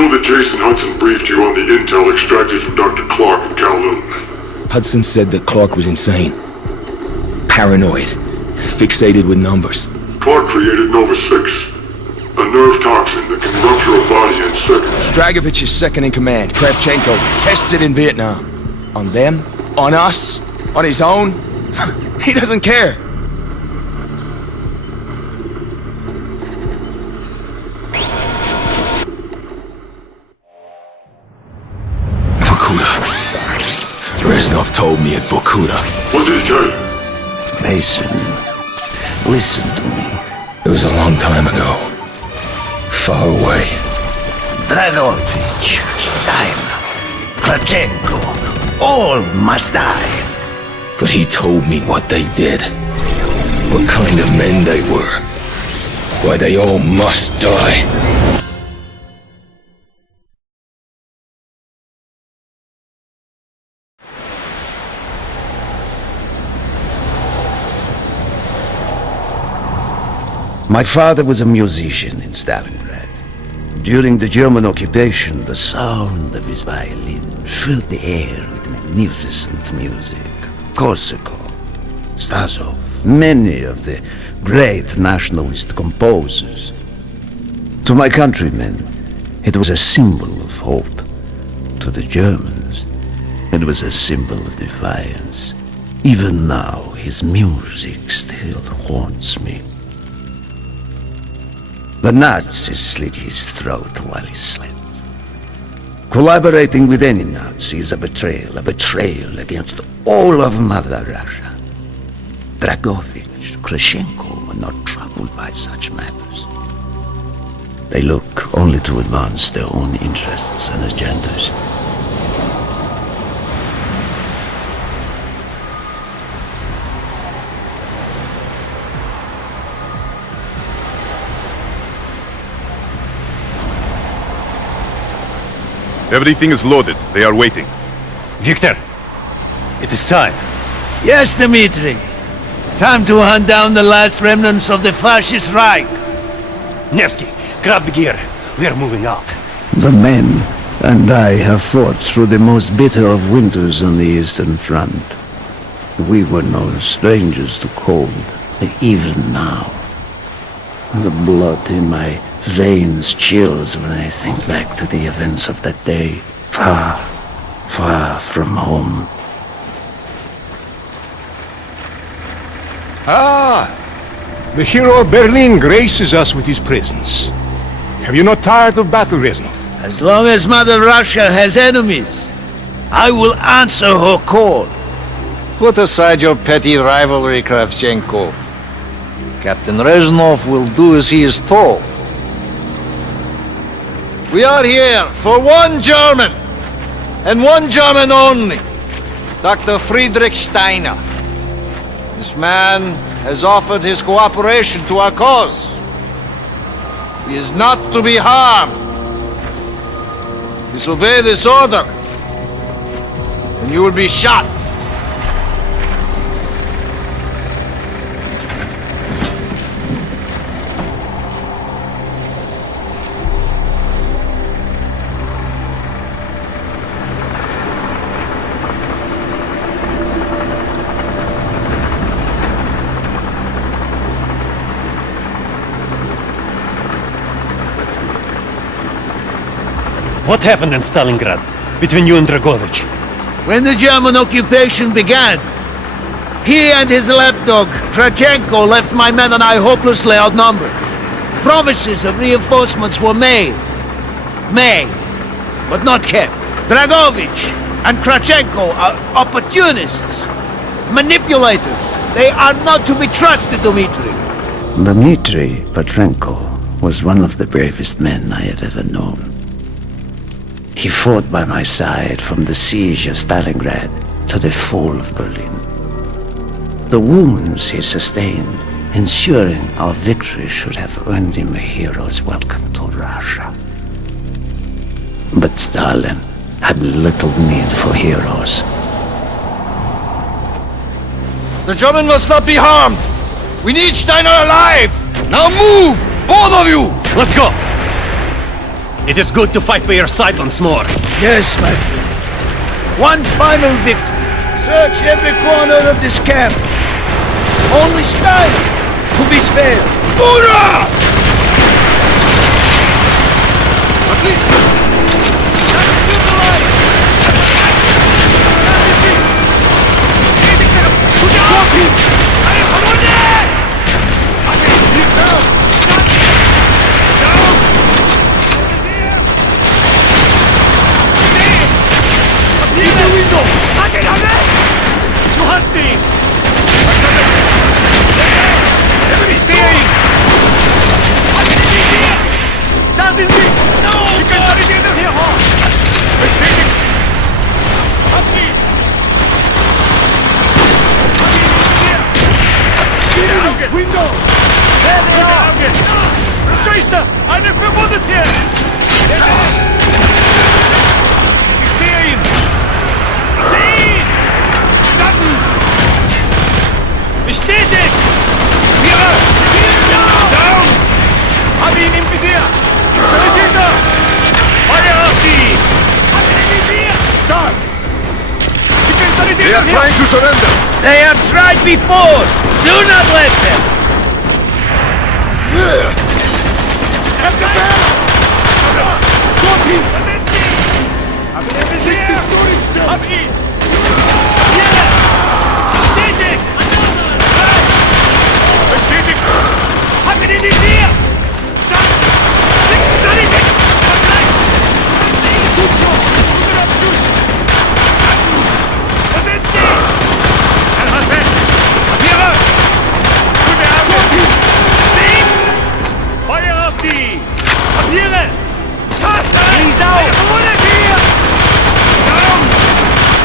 know that Jason Hudson briefed you on the intel extracted from Dr. Clark in Kowloon. Hudson said that Clark was insane. Paranoid. Fixated with numbers. Clark created Nova 6, a nerve toxin that can rupture a body in seconds. Dragovich is second in command. Kravchenko tested in Vietnam. On them? On us? On his own? He doesn't care. Vorkuta. Reznov told me at Vorkuta. What did he tell you? Mason, listen to me. It was a long time ago. Far away. Dragovich, Steiner, Kravchenko, all must die. But he told me what they did. What kind of men they were. Why they all must die. My father was a musician in Stalingrad. During the German occupation, the sound of his violin filled the air with magnificent music. Korsakov, Stasov, many of the great nationalist composers. To my countrymen, it was a symbol of hope. To the Germans, it was a symbol of defiance. Even now, his music still haunts me. The Nazis slit his throat while he slept. Collaborating with any Nazi is a betrayal against all of Mother Russia. Dragovich, Kravchenko were not troubled by such matters. They look only to advance their own interests and agendas. Everything is loaded. They are waiting. Victor, it is time. Yes, Dmitri. Time to hunt down the last remnants of the fascist Reich. Nevsky, grab the gear. We are moving out. The men and I have fought through the most bitter of winters on the Eastern Front. We were no strangers to cold, even now. The blood in my veins chills when I think back to the events of that day, far, far from home. Ah, the hero of Berlin graces us with his presence. Have you not tired of battle, Reznov? As long as Mother Russia has enemies, I will answer her call. Put aside your petty rivalry, Kravchenko. Captain Reznov will do as he is told. We are here for one German, and one German only, Dr. Friedrich Steiner. This man has offered his cooperation to our cause. He is not to be harmed. Disobey this order, and you will be shot. What happened in Stalingrad between you and Dragovich? When the German occupation began, he and his lapdog, Kravchenko, left my men and I hopelessly outnumbered. Promises of reinforcements were made, but not kept. Dragovich and Kravchenko are opportunists, manipulators. They are not to be trusted, Dmitri. Dmitri Petrenko was one of the bravest men I have ever known. He fought by my side from the siege of Stalingrad to the fall of Berlin. The wounds he sustained, ensuring our victory, should have earned him a hero's welcome to Russia. But Stalin had little need for heroes. The German must not be harmed. We need Steiner alive. Now move, both of you. Let's go! It is good to fight by your side once more. Yes, my friend. One final victory. Search every corner of this camp. Only Steiner to be spared. Hoorah! Du hast ihn! Ich sehe ihn! Da sind sie! Sie können alle hier hoch! Bestätigt! Habt ihn! Augen! Window! Augen! Scheiße! Eine verwundet hier! Ich sehe ihn! Ich sehe ihn! Bestätigt! Mira! Down! Hab ihn im Visier! Sanitäter! Feuer auf die! Hab ihn im Visier! Done! Schicken Sanitäter hier! Trying to surrender. They have tried before. Do not let them. Hab ihn im Visier! Hab ihn! Hier! Bestätigt! Bestätigt! Hab ihn in die Visier! Stopp! Schicken Sanitäter! Abschuss! Wo sind die? Er hat fest! Papiere! Gute Augen! Sieg! Feuer auf die! Papiere! Schade! He's down! Verwundet hier! Down!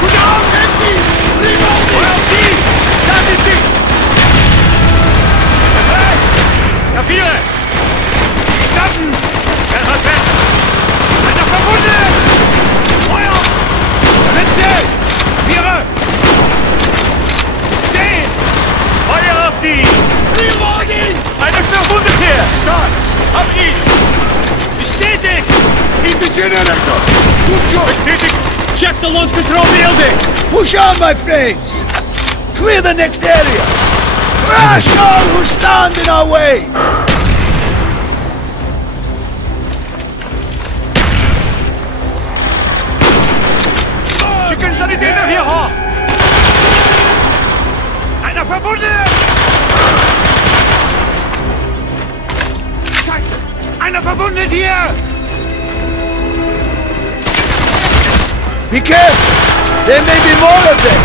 Gute Augen! Feuer auf die! Da sind sie! Papiere! Starten! Er hat fest! Einer verwundet! Feuer! Mitte! Papiere! Stehen! Feuer auf die! Reloading! Einer verwundet hier! Da! Hab ihn! Bestätigt! In the generator! Gut so! Bestätigt! Check the launch control building! Push on, my friends. Clear the next area. Crush all who stand in our way. Schicken Sanitäter hier hoch! Einer verwundet! Scheiße! Einer verwundet hier! Be careful. There may be more of them.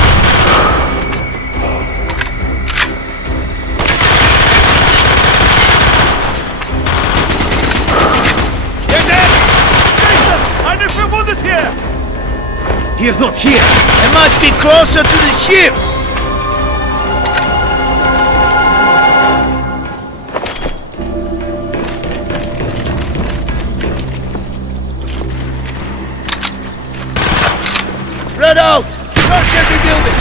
Einer verwundet hier! He is not here! They must be closer to the ship. Spread out. Search every building.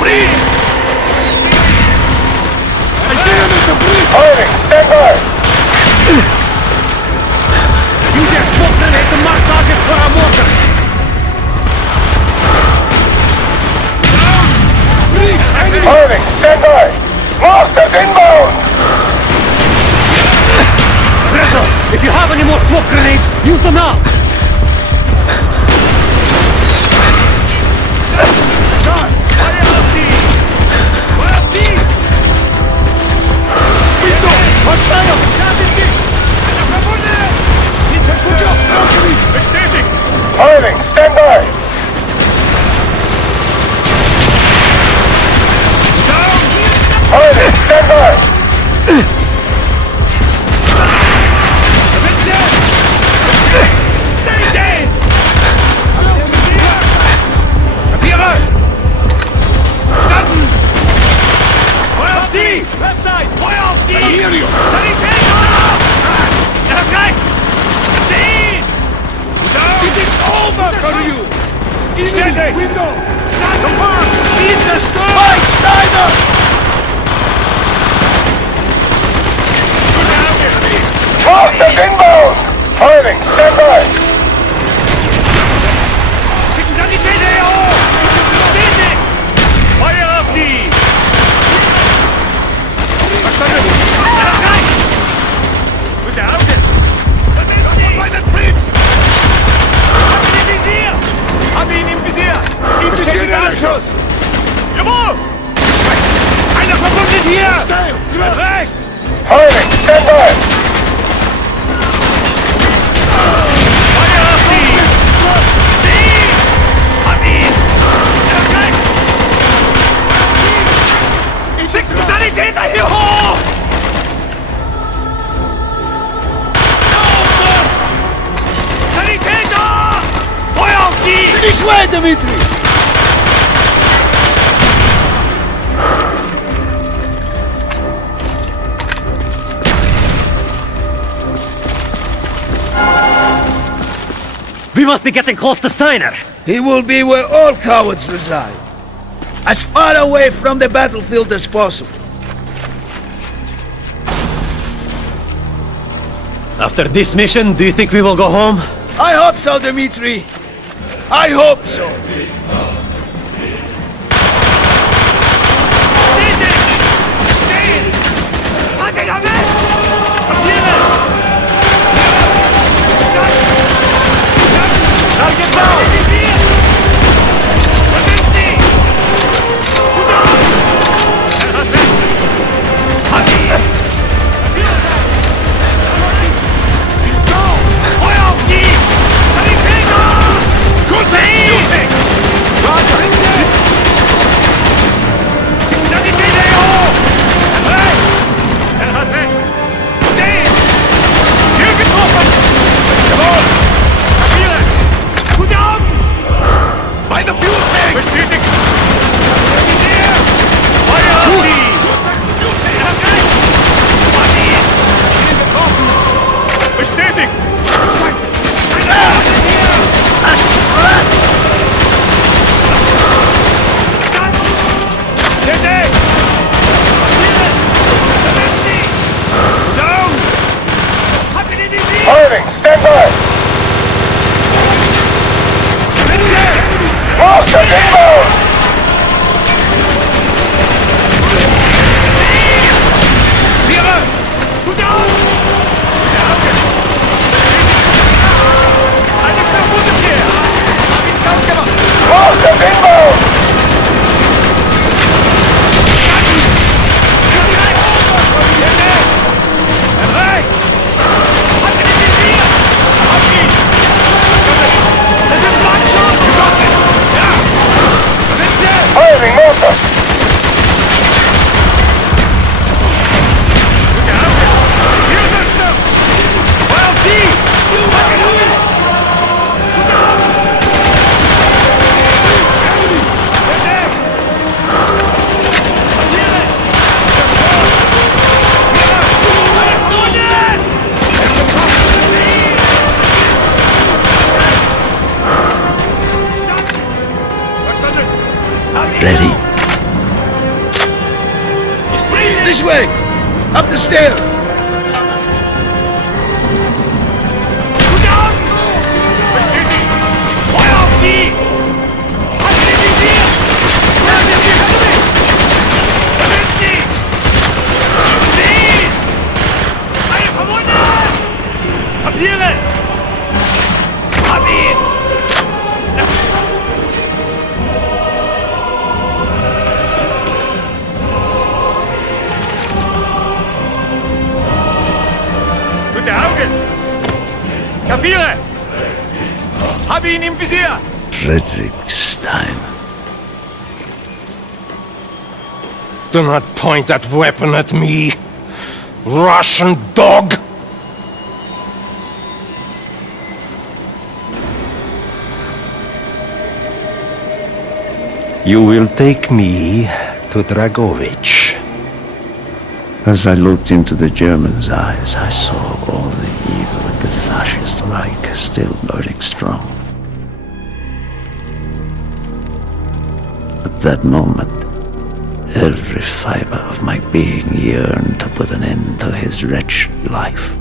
Breach! I see him at the breach. Harvey, stand by. Use your smoke grenade to mark target for our mortar! Harvey, stand by. Monsters inbound. Dressel, if you have any more smoke grenades, use them now! Harvey, stand by. Harvey, stand by. Bestätigt! Window! Sofort! Diese Sturm! Fight, Steiner! Harvey, Hostiles inbound! Firing, stand by! Signalität hoch! Bestätigt! Feuer auf die! Verstanden! Rein! Gute Augen! Was ist die? Bei der Bridge! Hab ihn im Visier! Hab ihn im Visier! Bestätigt Anschuss! Jawohl! Einer verbunden hier! Rechts! Firing, stand by! Feuer auf die! Sie! Hab ihn! Rechts! Schickt Sanitäter hier hoch! Sanitäter! Feuer auf die! This way, Dimitri! We must be getting close to Steiner. He will be where all cowards reside. As far away from the battlefield as possible. After this mission, do you think we will go home? I hope so, Dimitri. I hope so. Stehen! Hat ihn erwischt! Papiere! Target down! Was sind Sie? Gute Hand! Er hat recht! Hat ihn! Feuer auf die! Sanitäter! Gut weg! Roger! Sanitäter hoch! Er hat recht! Stehen! Ziel getroffen! Jawohl! Papiere! Gute Augen! Bei der Fuel Tank! Bestätigt! Visier! Feuer auf die! Er hat recht! Hat ihn! Ziel getroffen! Bestätigt! Scheiße! Er hat ihn hier! Bestätigt! Papiere! Da sind sie! Down! Hab ihn in die Visier! Firing, stand by! Hostiles inbound! Papiere! Gute Augen! Gute Augen! Eine verwundet hier! Hab ihn kalt gemacht! Hostiles inbound! Firing mortar! Ready? This way! Up the stairs! Feuer auf die! Hat ihn im Visier! Da sind sie! Da sind sie! Sie! Eine verwundet! Papiere! Hab ihn! Gute Augen! Kapiere! Hab ihn im Visier! Frederick Stein. Do not point that weapon at me, Russian dog! You will take me to Dragovich. As I looked into the German's eyes, I saw all the evil of the fascist Reich still burning strong. At that moment, every fiber of my being yearned to put an end to his wretched life.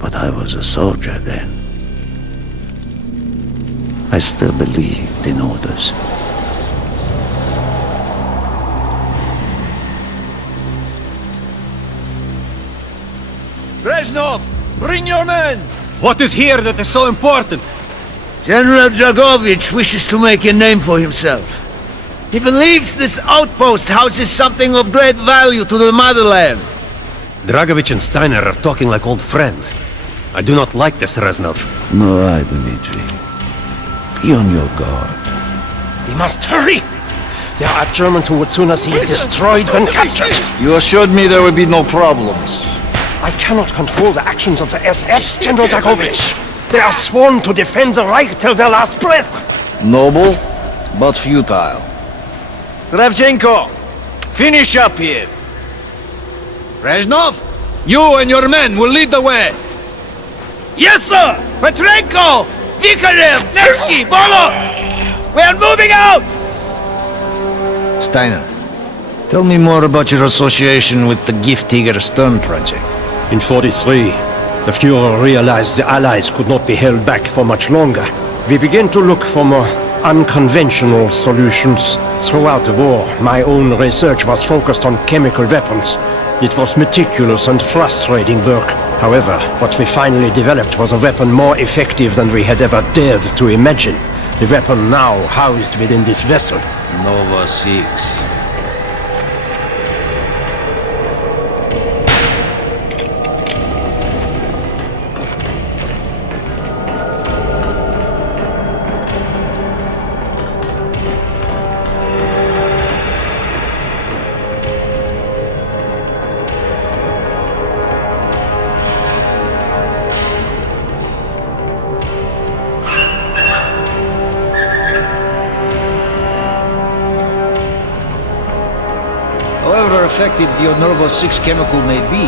But I was a soldier then. I still believed in orders. Brezhnov, bring your men! What is here that is so important? General Dragovich wishes to make a name for himself. He believes this outpost houses something of great value to the motherland. Dragovich and Steiner are talking like old friends. I do not like this, Reznov. Nor I, Dmitri. Be on your guard. We must hurry! There are Germans who would sooner see it destroyed than captured. You assured me there would be no problems. I cannot control the actions of the SS, General Dragovich. They are sworn to defend the Reich till their last breath. Noble, but futile. Kravchenko, finish up here. Brezhnov, you and your men will lead the way. Yes, sir! Petrenko! Vikarev! Nevsky! Bolo! We are moving out! Steiner, tell me more about your association with the Giftiger Stern project. In 43, the Führer realized the Allies could not be held back for much longer. We began to look for more unconventional solutions. Throughout the war, my own research was focused on chemical weapons. It was meticulous and frustrating work. However, what we finally developed was a weapon more effective than we had ever dared to imagine. The weapon now housed within this vessel. Nova 6. However effective your Nova 6 chemical may be,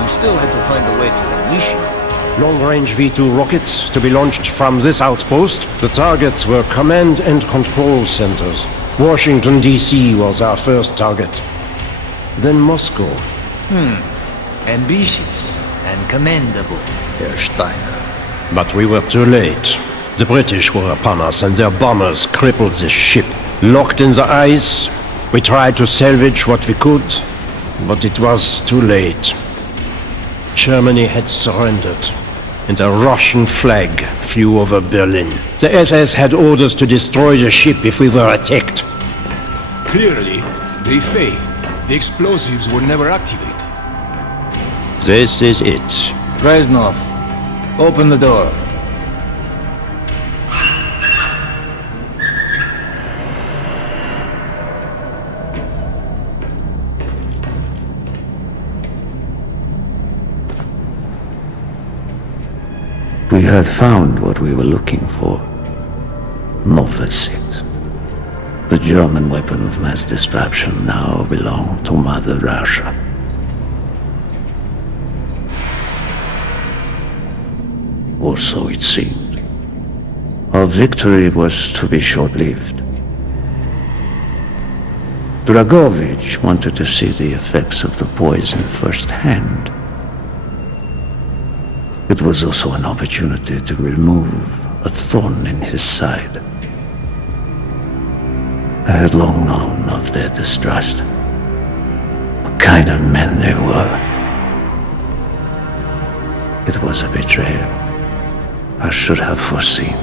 you still had to find a way to unleash it. Long-range V2 rockets to be launched from this outpost. The targets were command and control centers. Washington, D.C. was our first target. Then Moscow. Ambitious and commendable, Herr Steiner. But we were too late. The British were upon us and their bombers crippled the ship. Locked in the ice, we tried to salvage what we could, but it was too late. Germany had surrendered, and a Russian flag flew over Berlin. The SS had orders to destroy the ship if we were attacked. Clearly, they failed. The explosives were never activated. This is it. Reznov, open the door. We had found what we were looking for. Nova 6. The German weapon of mass destruction now belonged to Mother Russia. Or so it seemed. Our victory was to be short-lived. Dragovich wanted to see the effects of the poison firsthand. It was also an opportunity to remove a thorn in his side. I had long known of their distrust, what kind of men they were. It was a betrayal I should have foreseen.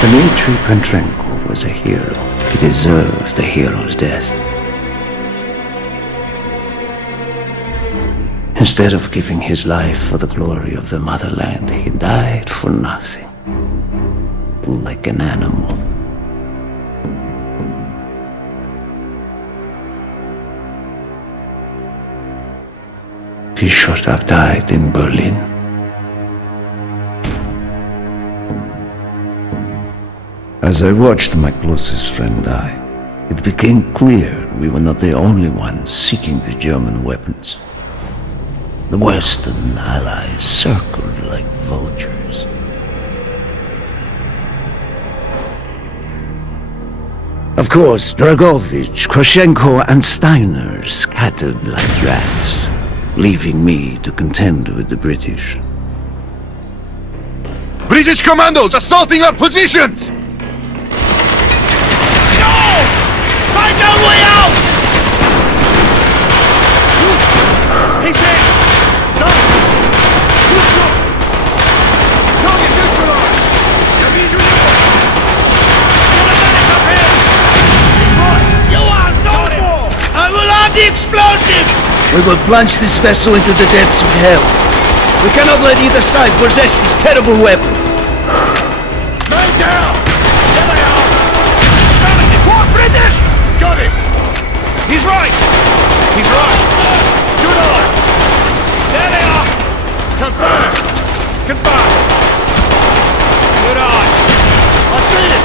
Dmitri Petrenko was a hero. He deserved a hero's death. Instead of giving his life for the glory of the motherland, he died for nothing. Like an animal. He should have died in Berlin. As I watched my closest friend die, it became clear we were not the only ones seeking the German weapons. The Western Allies circled like vultures. Of course, Dragovich, Krashenko, and Steiner scattered like rats, leaving me to contend with the British. British commandos assaulting our positions! No! Find our way out! He's hit! No! Target neutralized! You are no more! I will arm the explosives! We will plunge this vessel into the depths of hell. We cannot let either side possess this terrible weapon. Man down! There they are! Affirmative! What, British? Got him! He's right! He's right! Good eye! There they are! Confirm! Confirm! Good eye! I see him!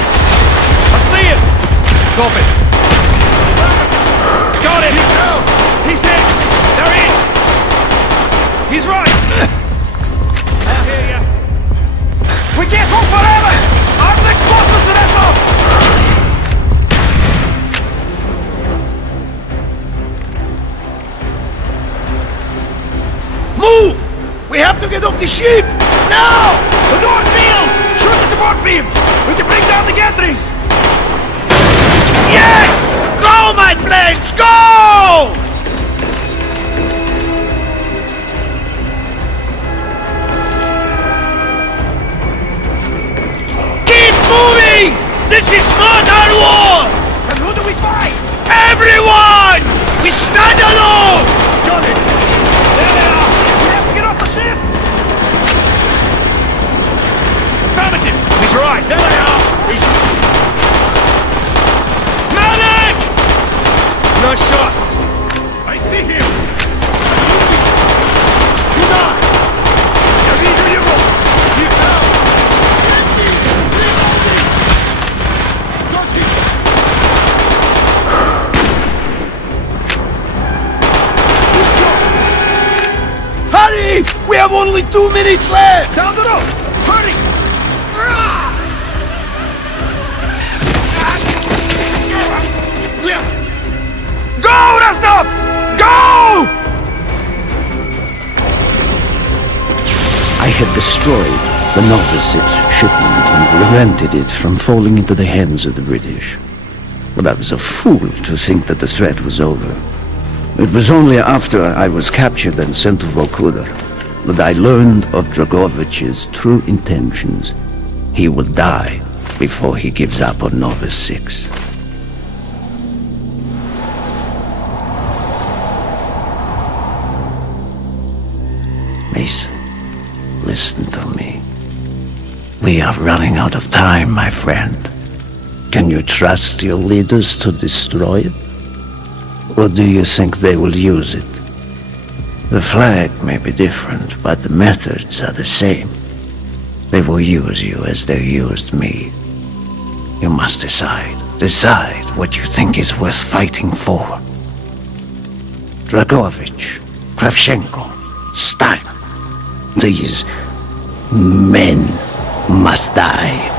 I see him! Copy! Got him! He's down! He's hit! There he is! He's right! I hear ya! We can't hold forever! Arm the explosives and that's all! Move! We have to get off the ship! Now! The door's sealed! Shoot the support beams! We can bring down the gantries! Yes! Go, my friends, go! Keep moving! This is not our war! And who do we fight? Everyone! We stand alone! Got it! There they are! We have to get off the ship! Affirmative! He's right! There they are! He's... Medic! Nice shot! I see him! Куда? Я вижу его! He's down! Got him! Hurry! We have only 2 minutes left! Down the road! Turning! Go, Reznov! Go! I had destroyed the Nova 6 shipment and prevented it from falling into the hands of the British. But I was a fool to think that the threat was over. It was only after I was captured and sent to Vorkuta that I learned of Dragovich's true intentions. He will die before he gives up on Nova 6. Mason, listen to me. We are running out of time, my friend. Can you trust your leaders to destroy it? Or do you think they will use it? The flag may be different, but the methods are the same. They will use you as they used me. You must decide. Decide what you think is worth fighting for. Dragovich, Kravchenko, Stein. These men must die.